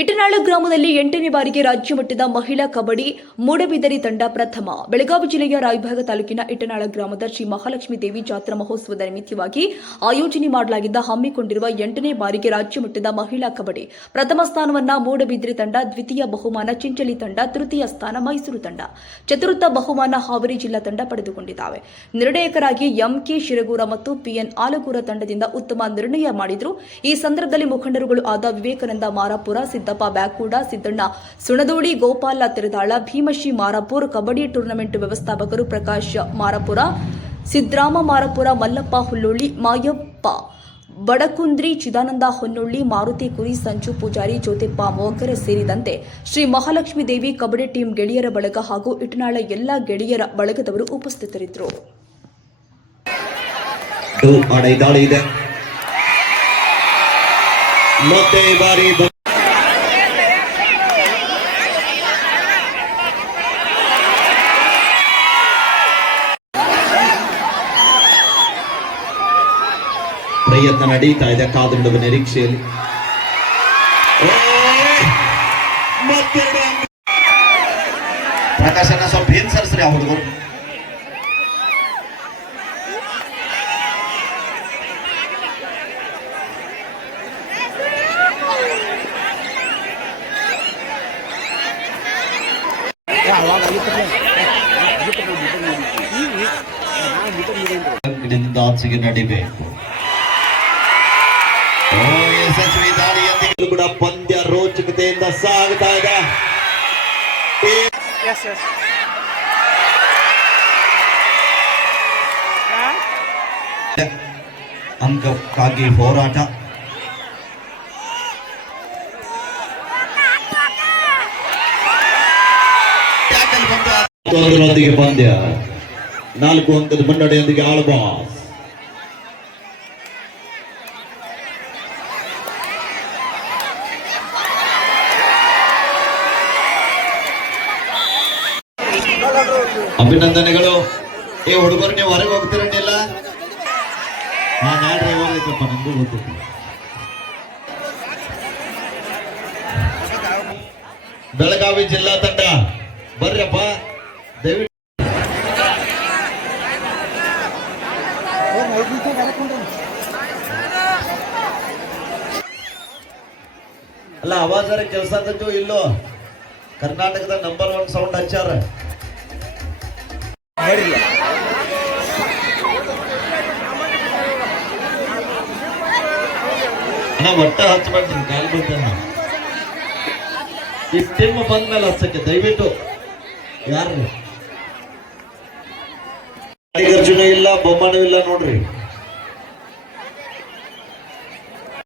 ಇಟನಾಳ ಗ್ರಾಮದಲ್ಲಿ ಎಂಟನೇ ಬಾರಿಗೆ ರಾಜ್ಯ ಮಟ್ಟದ ಮಹಿಳಾ ಕಬಡ್ಡಿ, ಮೂಡಬಿದರಿ ತಂಡ ಪ್ರಥಮ. ಬೆಳಗಾವಿ ಜಿಲ್ಲೆಯ ರಾಯಭಾಗ ತಾಲೂಕಿನ ಇಟನಾಳ ಗ್ರಾಮದ ಶ್ರೀ ಮಹಾಲಕ್ಷ್ಮೀ ದೇವಿ ಜಾತ್ರಾ ಮಹೋತ್ಸವದ ನಿಮಿತ್ತವಾಗಿ ಆಯೋಜನೆ ಮಾಡಲಾಗಿದ್ದ ಹಮ್ಮಿಕೊಂಡಿರುವ ಎಂಟನೇ ಬಾರಿಗೆ ರಾಜ್ಯ ಮಟ್ಟದ ಮಹಿಳಾ ಕಬಡ್ಡಿ. ಪ್ರಥಮ ಸ್ಥಾನವನ್ನ ಮೂಡಬಿದಿರಿ ತಂಡ, ದ್ವಿತೀಯ ಬಹುಮಾನ ಚಿಂಚಲಿ ತಂಡ, ತೃತೀಯ ಸ್ಥಾನ ಮೈಸೂರು ತಂಡ. ಚತುರ್ಥ ಬಹುಮಾನ ಹಾವೇರಿ ಜಿಲ್ಲಾ ತಂಡ ಪಡೆದುಕೊಂಡಿದ್ದಾವೆ. ನಿರ್ಣಾಯಕರಾಗಿ ಎಂಕೆ ಶಿರಗೂರ ಮತ್ತು ಪಿಎನ್ ಆಲಗೂರ ತಂಡದಿಂದ ಉತ್ತಮ ನಿರ್ಣಯ ಮಾಡಿದ್ರು. ಈ ಸಂದರ್ಭದಲ್ಲಿ ಮುಖಂಡರುಗಳು ಆದ ವಿವೇಕಾನಂದ ಮಾರಾಪುರ ಸಿದ್ದಪ್ಪ ಬ್ಯಾಕೂಡ, ಸಿದ್ದಣ್ಣ ಸುಣದೋಡಿ, ಗೋಪಾಲ ತಿರುದಾಳ ಭೀಮಶಿ ಮಾರಾಪುರ್, ಕಬಡ್ಡಿ ಟೂರ್ನಮೆಂಟ್ ವ್ಯವಸ್ಥಾಪಕರು ಪ್ರಕಾಶ್ ಮಾರಾಪುರ, ಸಿದ್ದರಾಮ ಮಾರಾಪುರ, ಮಲ್ಲಪ್ಪ ಹುಲ್ಲೋಳಿ ಮಾಯಪ್ಪ ಬಡಕುಂದ್ರಿ, ಚಿದಾನಂದ ಹೊನ್ನೊಳ್ಳಿ, ಮಾರುತಿ ಕುರಿ, ಸಂಚು ಪೂಜಾರಿ, ಜ್ಯೋತಿಪ್ಪ ಮೊಗ್ಗರ ಸೇರಿದಂತೆ ಶ್ರೀ ಮಹಾಲಕ್ಷ್ಮೀ ದೇವಿ ಕಬಡ್ಡಿ ಟೀಂ ಗೆಳೆಯರ ಬಳಗ ಹಾಗೂ ಇಟನಾಳ ಎಲ್ಲ ಗೆಳೆಯರ ಬಳಗದವರು ಉಪಸ್ಥಿತರಿದ್ದರು. ಮತ್ತೆ ಬಾರಿ ಪ್ರಯತ್ನ ನಡೀತಾ ಇದೆ ಕಾದುಂಡುವ ನಿರೀಕ್ಷೆಯಲ್ಲಿ. ಪ್ರಕಾಶನ ಸ್ವಲ್ಪ ಏನ್ ಸರ್ಸ್ರಿ ಅಂಗಡಿಯಿಂದ ಆಚೆಗೆ ನಡಿಬೇಕು. ದಾಳಿಯೊಂದಿಗೆ ಕೂಡ ಪಂದ್ಯ ರೋಚಕತೆಯಿಂದ ಸಾಗ್ತಾ ಇದೆ ಈ Yes, yes. Huh? ಅಂಕಕ್ಕಾಗಿ ಹೋರಾಟ ಟ್ಯಾಕಲ್ ಬಂದು ಒಂದರೊಂದಿಗೆ ಪಂದ್ಯ ನಾಲ್ಕು ಅಂಕದ ಮುನ್ನಡೆಯೊಂದಿಗೆ ಆಳ್ಬಾಸ್ ಅಭಿನಂದನೆಗಳು. ಏ, ಹುಡುಗರು, ನೀವು ಹೊರಗೆ ಹೋಗ್ತಿರಲಿಲ್ಲ ಹಾ ನಾಳೆ ಡ್ರೈವರ್ ಐತಪ್ಪ ಗೊತ್ತಿತ್ತು ಬೆಳಗಾವಿ ಜಿಲ್ಲಾ ತಂಡ ಬರ್ರಪ್ಪ ದಯವಿಟ್ಟು. ಅಲ್ಲ ಅವಾಜಾರ ಕೆಲಸ ಇಲ್ಲೋ? ಕರ್ನಾಟಕದ ನಂಬರ್ ಒನ್ ಸೌಂಡ್ ಹಚ್ಚಾರ ನಾ ಒಟ್ಟ ಹಚ್ಚಬಾರ್ದು ಕಾಲ್ ಬಂದ. ಈ ಟಿಮ್ ಬಂದ್ಮೇಲೆ ಹಚ್ಚಕ್ಕೆ ದಯವಿಟ್ಟು. ಯಾರು ಅರ್ಜುನ ಇಲ್ಲ ಬೊಮ್ಮನೂ ಇಲ್ಲ ನೋಡ್ರಿ.